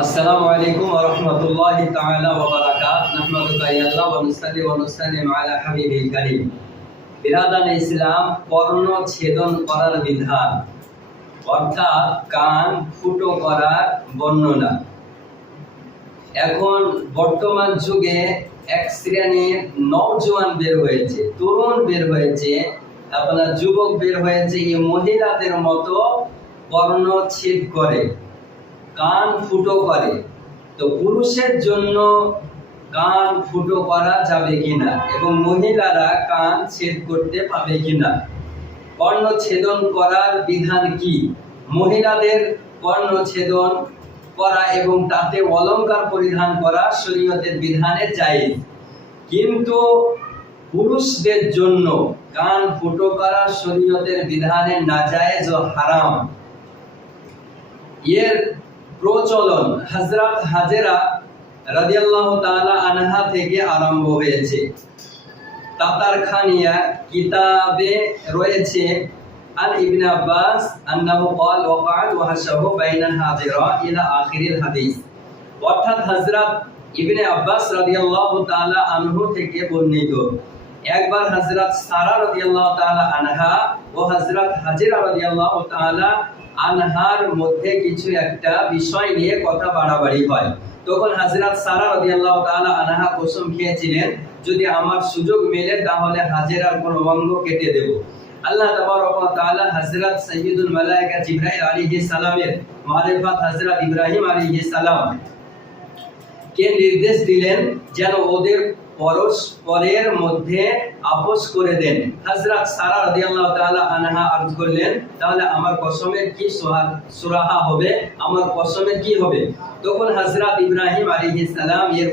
আসসালামু আলাইকুম ওয়া রাহমাতুল্লাহি তাআলা ওয়া বারাকাতুহু নাহমাদুকা ইয়া আল্লাহ ওয়া নুসাল্লি ওয়া নুসাল্লিমু আলা হাবিবিল কারীম। বিরাদান ইসলাম, কর্ণ ছেদন করার বিধান অর্থাৎ কান ফুটো করার বর্ণনা। এখন বর্তমান যুগে এক শ্রেণীর নওজোয়ান বের হয়েছে, তরুণ বের হয়েছে, আপনার যুবক বের হয়েছে, এই মহিলাদের মতো কর্ণ ছেদ করে, কান ফুটো করে। তো পুরুষের জন্য কান ফুটো করা যাবে কিনা এবং মহিলারা কান ছেদ করতে পাবে কিনা, কর্ণ ছেদন করার বিধান কি, মহিলাদের কর্ণ ছেদন করা এবং তাতে অলংকার পরিধান করা শরীয়তের বিধানে জায়েজ, কিন্তু পুরুষদের জন্য কান ফুটো করা শরীয়তের বিধানে নাজায়েজ ও হারাম। এর প্রচলন হযরত হাজেরা রাদিয়াল্লাহু তাআলা আনহা থেকে আরম্ভ হয়েছে। তাতারখানিয়া কিতাবে রয়েছে আন ইবনে আব্বাস আন্নাহু ক্বাল ওয়াকাত ওয়া হাসাহু বাইনা হাজিরা ইলা আখিরিল হাদিস, অর্থাৎ হযরত ইবনে আব্বাস রাদিয়াল্লাহু তাআলা আনহু থেকে বর্ণিত, একবার হযরত সারা রাদিয়াল্লাহু তাআলা আনহা ও হযরত হাজেরা রাদিয়াল্লাহু তাআলা আনহার মধ্যে কিছু একটা বিষয় নিয়ে কথা বাড়াবাড়ি হয়। তখন হযরত সারা রাদিয়াল্লাহু তাআলা আনহা কসম খেয়েছিলেন, যদি আমার সুযোগ মেলে তাহলে হাজেরার কোন অঙ্গ কেটে দেব। আল্লাহ তাবারক ওয়া তাআলা হযরত সাইয়্যিদুল মালায়েকা জিবরাইল আলাইহিস সালামের মারিফাত হযরত ইব্রাহিম আলাইহিস সালাম কে নির্দেশ দিলেন যেন ওদের পরস্পরের মধ্যে আপোস করে দেন। হযরত সারা রাদিয়াল্লাহু তাআলা আনহা আরজ করলেন, তাহলে আমার কসমের কি সুরাহা হবে, আমার কসমের কি হবে? তখন হযরত ইব্রাহিম আলাইহিস সালাম এর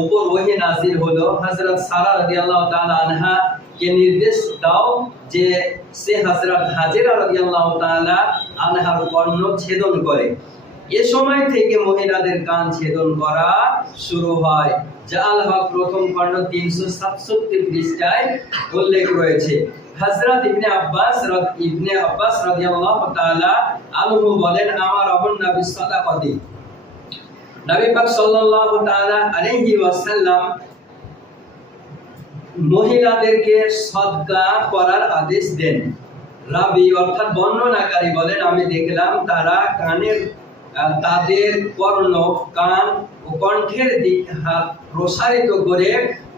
উপর ওহী নাযিল হলো, হযরত সারা রাদিয়াল্লাহু তাআলা আনহা কে নির্দেশ দাও যে সে হযরত হাজেরা রাদিয়াল্লাহু তাআলা আনহার কর্ণ ছেদন করে। এ সময় থেকে মহিলাদের কান ছেদন করা শুরু হয়, যা আল্লাহ প্রথম খণ্ড 367 পৃষ্ঠায় উল্লেখ রয়েছে। হযরত ইবনে আব্বাস রাদিয়াল্লাহু তাআলা আনহু বলেন, আমার আবুন নবী সাদাকাতি, নবী পাক সাল্লাল্লাহু তাআলা আলাইহি ওয়াসাল্লাম মহিলাদেরকে সদকা করার আদেশ দেন। রাবি অর্থাৎ বর্ণনাকারী বলেন, আমি দেখলাম তারা তাদের কর্ণ, কান ও কণ্ঠের দিক হাত প্রসারিত করে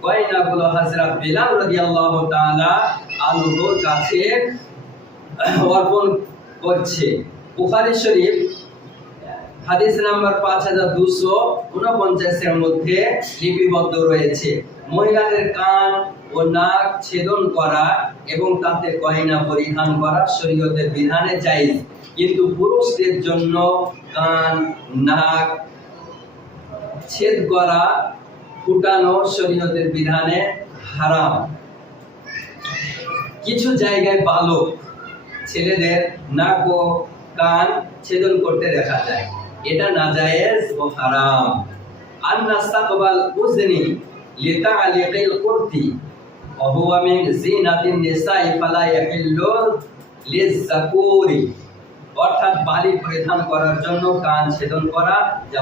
গয়নাগুলো হযরত বিলাল রাদিয়াল্লাহু তাআলা আনহুর কাছে অর্পণ করছে। বুখারী শরীফ হাদিস নাম্বার 5249 এর মধ্যে লিপিবদ্ধ রয়েছে, মহিলাদের কান ও নাক ছেদন করা এবং তাতে গয়না পরিধান করা শরীয়তের বিধানে জায়েজ, কিন্তু পুরুষদের জন্য কান নাক ছেদ করা, ফুটানো শরীয়তের বিধানে হারাম। কিছু জায়গায় বালক ছেলেদের নাক ও কান ছেদন করতে দেখা যায়, এটা নাজায়েজ ও হারাম। আন নাস্তাকবাল উজনি লিতাআলিকিল কুরতি ওয়া হুয়া মিন জিনাতিন নিসাই ফালা ইয়াহিল্লু লিয-যাকুরি, অর্থাৎ বালি পরিধান করার জন্য কান ছেদন করা, যা